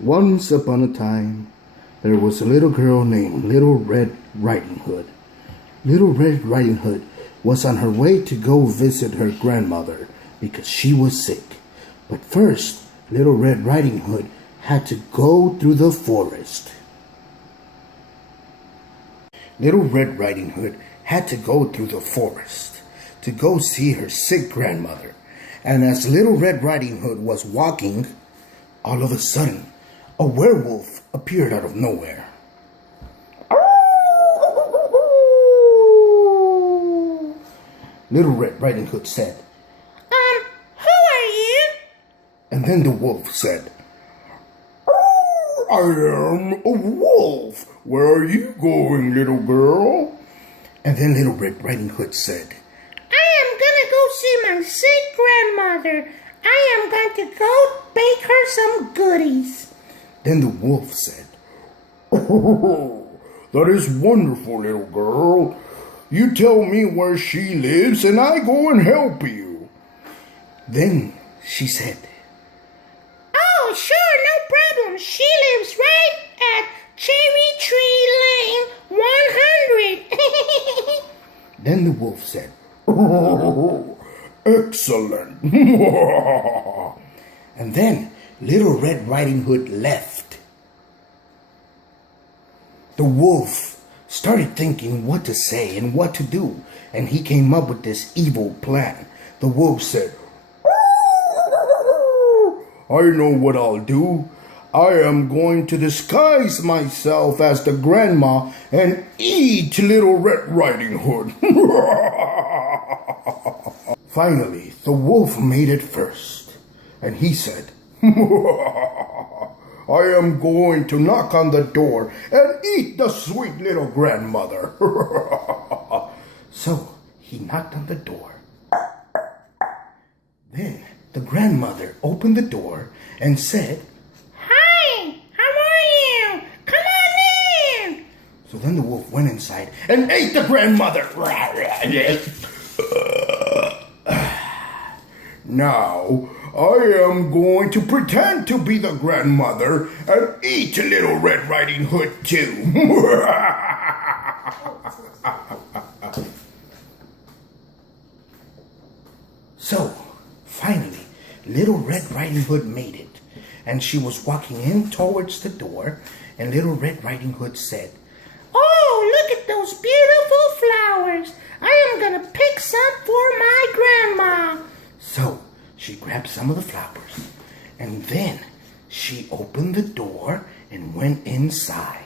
Once upon a time, there was a little girl named Little Red Riding Hood. Little Red Riding Hood was on her way to go visit her grandmother because she was sick. But first, Little Red Riding Hood had to go through the forest. Little Red Riding Hood had to go through the forest to go see her sick grandmother. And as Little Red Riding Hood was walking, all of a sudden, a werewolf appeared out of nowhere. Little Red Riding Hood said, Who are you? And then the wolf said, I am a wolf. Where are you going, little girl? And then Little Red Riding Hood said, I am gonna go see my sick grandmother. I am going to go bake her some goodies. Then the wolf said, Oh, that is wonderful, little girl. You tell me where she lives and I go and help you. Then she said, Oh, sure, no problem. She lives right at Cherry Tree Lane 100. Then the wolf said, Oh, excellent. And then Little Red Riding Hood left. The wolf started thinking what to say and what to do, and he came up with this evil plan. The wolf said, I know what I'll do. I am going to disguise myself as the grandma and eat Little Red Riding Hood. Finally, the wolf made it first, and he said, I am going to knock on the door and eat the sweet little grandmother. So he knocked on the door. Then the grandmother opened the door and said, Hi, how are you? Come on in. So then the wolf went inside and ate the grandmother. Now, I am going to pretend to be the grandmother and eat Little Red Riding Hood too. So, finally, Little Red Riding Hood made it, and she was walking in towards the door, and Little Red Riding Hood said, Oh, look at those beautiful flowers. I am gonna pick some for my grandma. So she grabbed some of the flowers, and then she opened the door and went inside.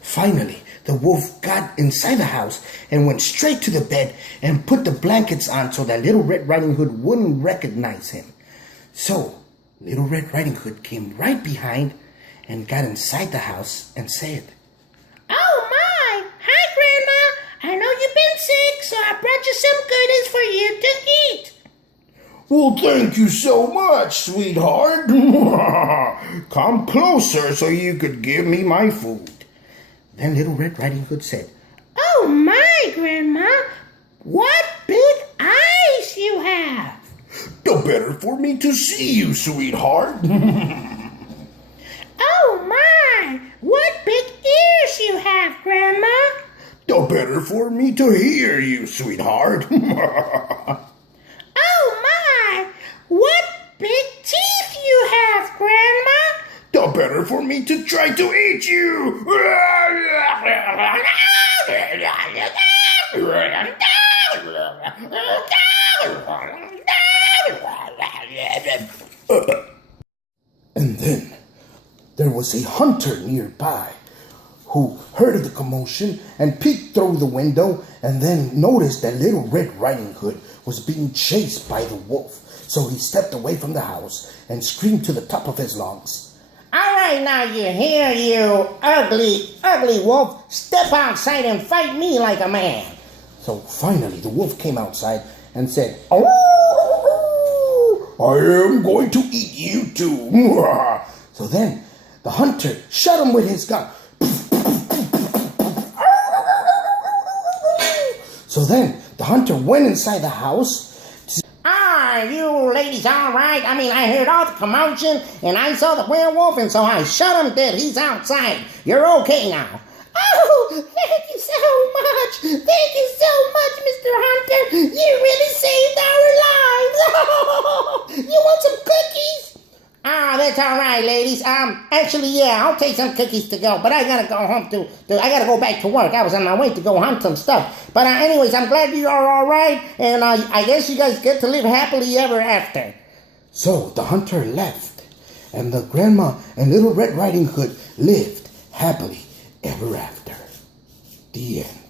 Finally, the wolf got inside the house and went straight to the bed and put the blankets on so that Little Red Riding Hood wouldn't recognize him. So Little Red Riding Hood came right behind and got inside the house and said, Oh my! Hi, Grandma! I know you've been sick, so I brought you some goodies for you to eat. Well, thank you so much, sweetheart. Come closer so you could give me my food. Then Little Red Riding Hood said, Oh my, Grandma! What big eyes you have! The better for me to see you, sweetheart. Oh my! What big ears you have, Grandma! The better for me to hear you, sweetheart. Oh my! What big teeth you have, Grandma! The better for me to try to eat you. And then there was a hunter nearby who heard the commotion and peeked through the window and then noticed that Little Red Riding Hood was being chased by the wolf. So he stepped away from the house and screamed to the top of his lungs, All right, now you hear, you ugly, ugly wolf. Step outside and fight me like a man. So finally the wolf came outside and said, Oh, I am going to eat you too. So then the hunter shot him with his gun. So then the hunter went inside the house. Ah, Are you ladies all right? I mean, I heard all the commotion, and I saw the werewolf, and so I shot him dead. He's outside. You're okay now. Oh, thank you so much. Thank you so much, Mr. Hunter. You really saved our lives. You want some cookies? Ah, that's all right, ladies. Actually, yeah, I'll take some cookies to go, but I gotta go home I gotta go back to work. I was on my way to go hunt some stuff. But anyways, I'm glad you are all right, and I guess you guys get to live happily ever after. So the hunter left, and the grandma and Little Red Riding Hood lived happily ever after. The end.